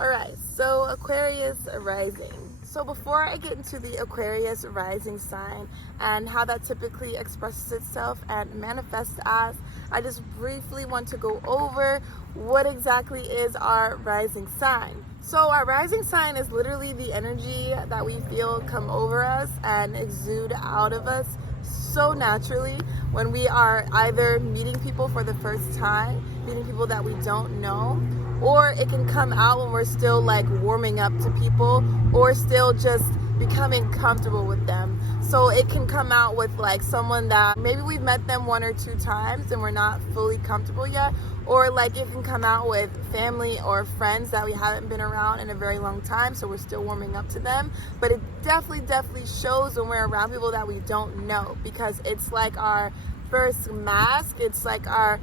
Alright, so Aquarius Rising. So before I get into the Aquarius Rising sign and how that typically expresses itself and manifests as, I just briefly want to go over what exactly is our rising sign. So our rising sign is literally the energy that we feel come over us and exude out of us so naturally when we are either meeting people for the first time, meeting people that we don't know, or it can come out when we're still like warming up to people or still just becoming comfortable with them. So it can come out with like someone that maybe we've met them one or two times and we're not fully comfortable yet, or like it can come out with family or friends that we haven't been around in a very long time, so we're still warming up to them. But it definitely shows when we're around people that we don't know, because it's like our first mask, it's like our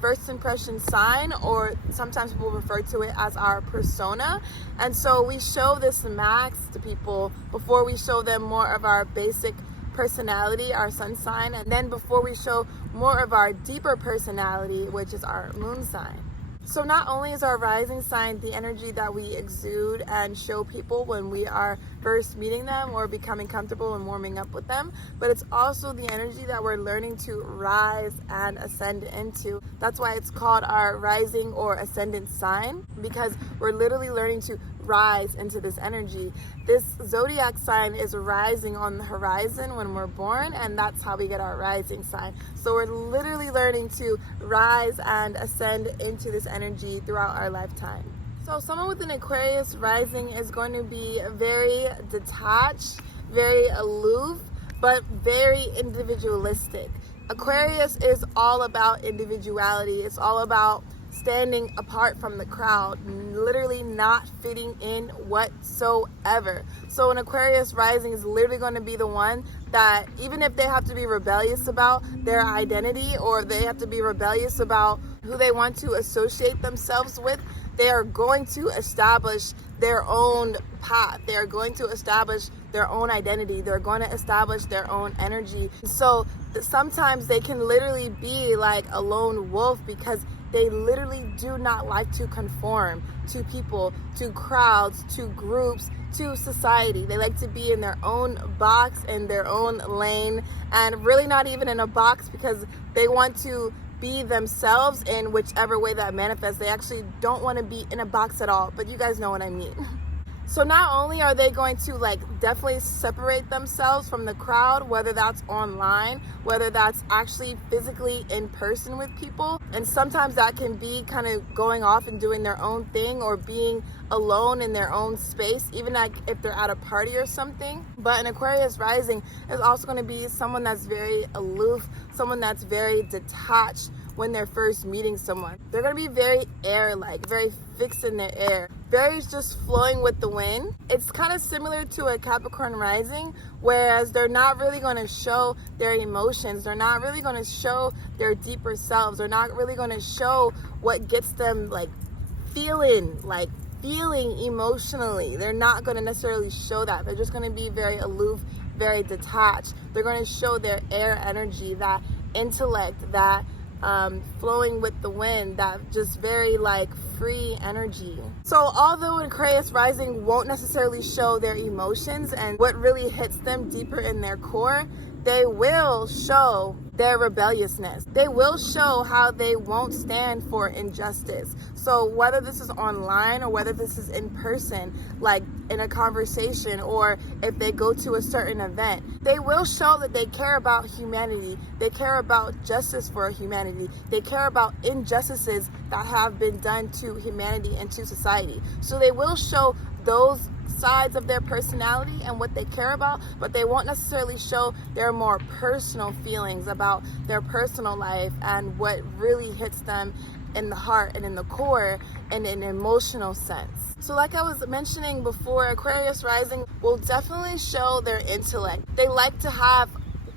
first impression sign, or sometimes people refer to it as our persona. And so we show this mask to people before we show them more of our basic personality, our sun sign, and then before we show more of our deeper personality, which is our moon sign. So not only is our rising sign the energy that we exude and show people when we are first meeting them or becoming comfortable and warming up with them, but it's also the energy that we're learning to rise and ascend into. That's why it's called our rising or ascendant sign, because we're literally learning to rise into this energy. This zodiac sign is rising on the horizon when we're born, and that's how we get our rising sign. So we're literally learning to rise and ascend into this energy throughout our lifetime. So someone with an Aquarius rising is going to be very detached, very aloof, but very individualistic. Aquarius is all about individuality. It's all about standing apart from the crowd, literally not fitting in whatsoever. So an Aquarius rising is literally going to be the one that, even if they have to be rebellious about their identity, or they have to be rebellious about who they want to associate themselves with, they are going to establish their own path. They are going to establish their own identity. They're going to establish their own energy. So sometimes they can literally be like a lone wolf, because they literally do not like to conform to people, to crowds, to groups, to society. They like to be in their own box, in their own lane, and really not even in a box, because they want to be themselves in whichever way that manifests. They actually don't want to be in a box at all, but you guys know what I mean. So not only are they going to like definitely separate themselves from the crowd, whether that's online, whether that's actually physically in person with people, and sometimes that can be kind of going off and doing their own thing or being alone in their own space, even like if they're at a party or something. But an Aquarius rising is also going to be someone that's very aloof, someone that's very detached when they're first meeting someone. They're going to be very air-like, very fixed in their air, very just flowing with the wind. It's kind of similar to a Capricorn rising, whereas they're not really going to show their emotions. They're not really going to show their deeper selves. They're not really going to show what gets them like feeling emotionally. They're not going to necessarily show that. They're just going to be very aloof, very detached. They're going to show their air energy, that intellect, that flowing with the wind, that just very like free energy. So although an Aquarius rising won't necessarily show their emotions and what really hits them deeper in their core, they will show their rebelliousness. They will show how they won't stand for injustice. So whether this is online or whether this is in person, like in a conversation, or if they go to a certain event, they will show that they care about humanity. They care about justice for humanity. They care about injustices that have been done to humanity and to society. So they will show those sides of their personality and what they care about, but they won't necessarily show their more personal feelings about their personal life and what really hits them in the heart and in the core in an emotional sense. So like I was mentioning before, Aquarius rising will definitely show their intellect. They like to have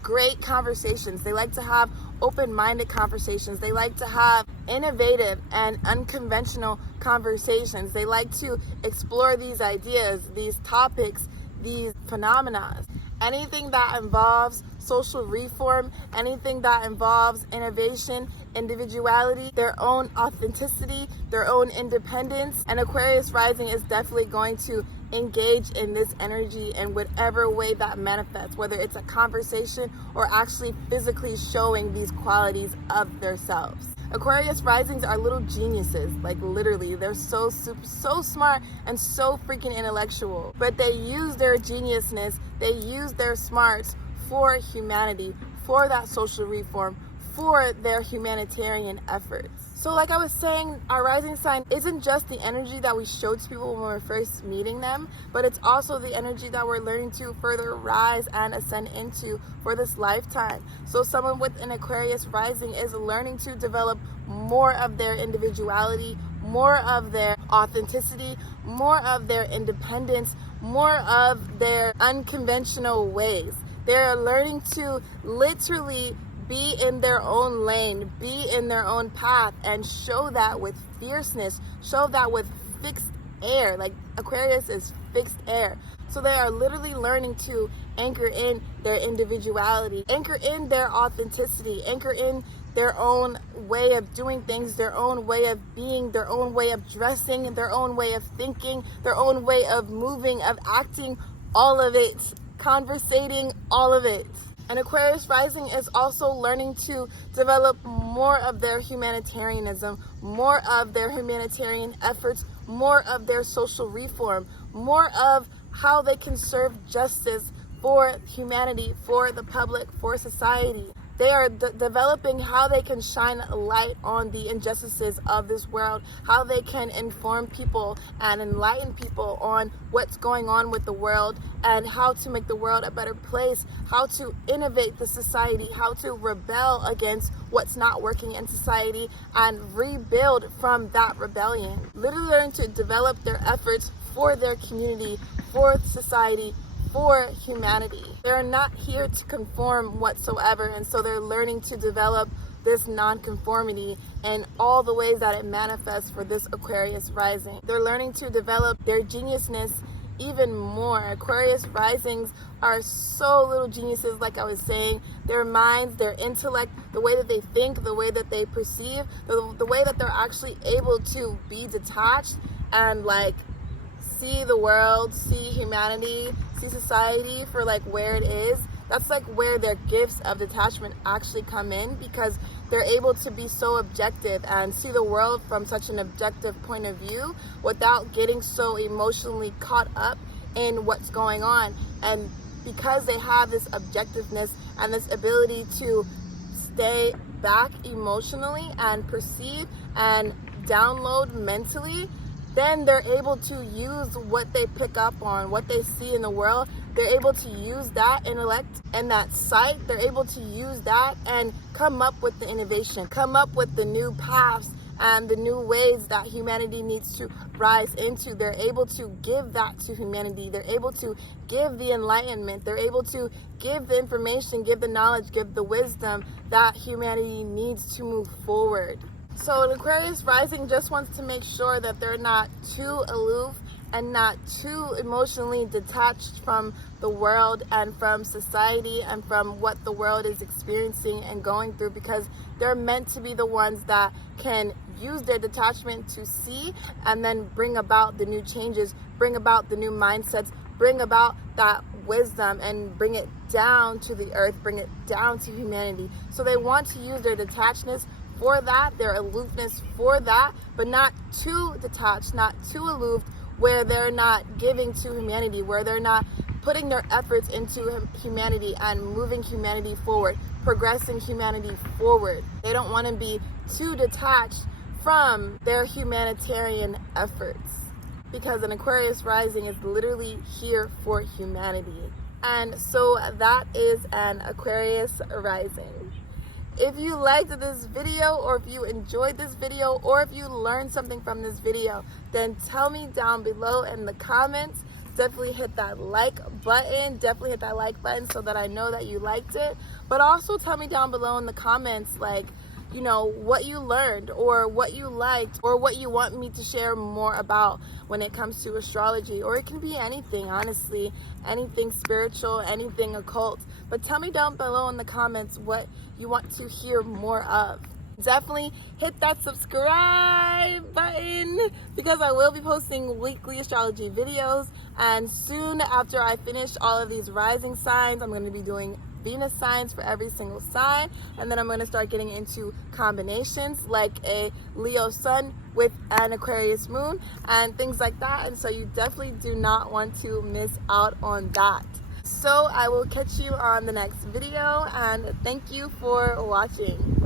great conversations. They like to have open-minded conversations. They like to have innovative and unconventional conversations. They like to explore these ideas, these topics, these phenomena. Anything that involves social reform, anything that involves innovation, individuality, their own authenticity, their own independence. And Aquarius Rising is definitely going to engage in this energy in whatever way that manifests, whether it's a conversation or actually physically showing these qualities of themselves. Aquarius risings are little geniuses, like literally. They're so smart and so freaking intellectual, but they use their geniusness, they use their smarts for humanity, for that social reform, for their humanitarian efforts. So like I was saying, our rising sign isn't just the energy that we show to people when we're first meeting them, but it's also the energy that we're learning to further rise and ascend into for this lifetime. So someone with an Aquarius rising is learning to develop more of their individuality, more of their authenticity, more of their independence, more of their unconventional ways. They're learning to literally be in their own lane, be in their own path, and show that with fierceness, show that with fixed air. Like Aquarius is fixed air. So they are literally learning to anchor in their individuality, anchor in their authenticity, anchor in their own way of doing things, their own way of being, their own way of dressing, their own way of thinking, their own way of moving, of acting, all of it, conversating, all of it. And Aquarius rising is also learning to develop more of their humanitarianism, more of their humanitarian efforts, more of their social reform, more of how they can serve justice for humanity, for the public, for society. They are developing how they can shine a light on the injustices of this world, how they can inform people and enlighten people on what's going on with the world and how to make the world a better place, how to innovate the society, how to rebel against what's not working in society and rebuild from that rebellion. Literally learn to develop their efforts for their community, for society, for humanity. They're not here to conform whatsoever, and so they're learning to develop this non-conformity in all the ways that it manifests for this Aquarius rising. They're learning to develop their geniusness even more. Aquarius risings are so little geniuses, like I was saying. Their minds, their intellect, the way that they think, the way that they perceive, the way that they're actually able to be detached and like see the world, see humanity, see society for like where it is. That's like where their gifts of detachment actually come in, because they're able to be so objective and see the world from such an objective point of view without getting so emotionally caught up in what's going on. And because they have this objectiveness and this ability to stay back emotionally and perceive and download mentally, then they're able to use what they pick up on, what they see in the world. They're able to use that intellect and that sight. They're able to use that and come up with the innovation, come up with the new paths and the new ways that humanity needs to rise into. They're able to give that to humanity. They're able to give the enlightenment. They're able to give the information, give the knowledge, give the wisdom that humanity needs to move forward. So an Aquarius rising just wants to make sure that they're not too aloof and not too emotionally detached from the world and from society and from what the world is experiencing and going through, because they're meant to be the ones that can use their detachment to see and then bring about the new changes, bring about the new mindsets, bring about that wisdom and bring it down to the earth, bring it down to humanity. So they want to use their detachedness for that, their aloofness for that, but not too detached, not too aloof, where they're not giving to humanity, where they're not putting their efforts into humanity and moving humanity forward, progressing humanity forward. They don't want to be too detached from their humanitarian efforts, because an Aquarius rising is literally here for humanity. And so that is an Aquarius rising. If you liked this video, or if you enjoyed this video, or if you learned something from this video, then tell me down below in the comments. Definitely hit that like button, so that I know that you liked it. But also tell me down below in the comments, like, you know, what you learned or what you liked or what you want me to share more about when it comes to astrology. Or it can be anything, honestly, anything spiritual, anything occult. But tell me down below in the comments what you want to hear more of. Definitely hit that subscribe button because I will be posting weekly astrology videos, and soon after I finish all of these rising signs, I'm going to be doing Venus signs for every single sign, and then I'm going to start getting into combinations like a Leo sun with an Aquarius moon and things like that, and so you definitely do not want to miss out on that. So I will catch you on the next video, and thank you for watching.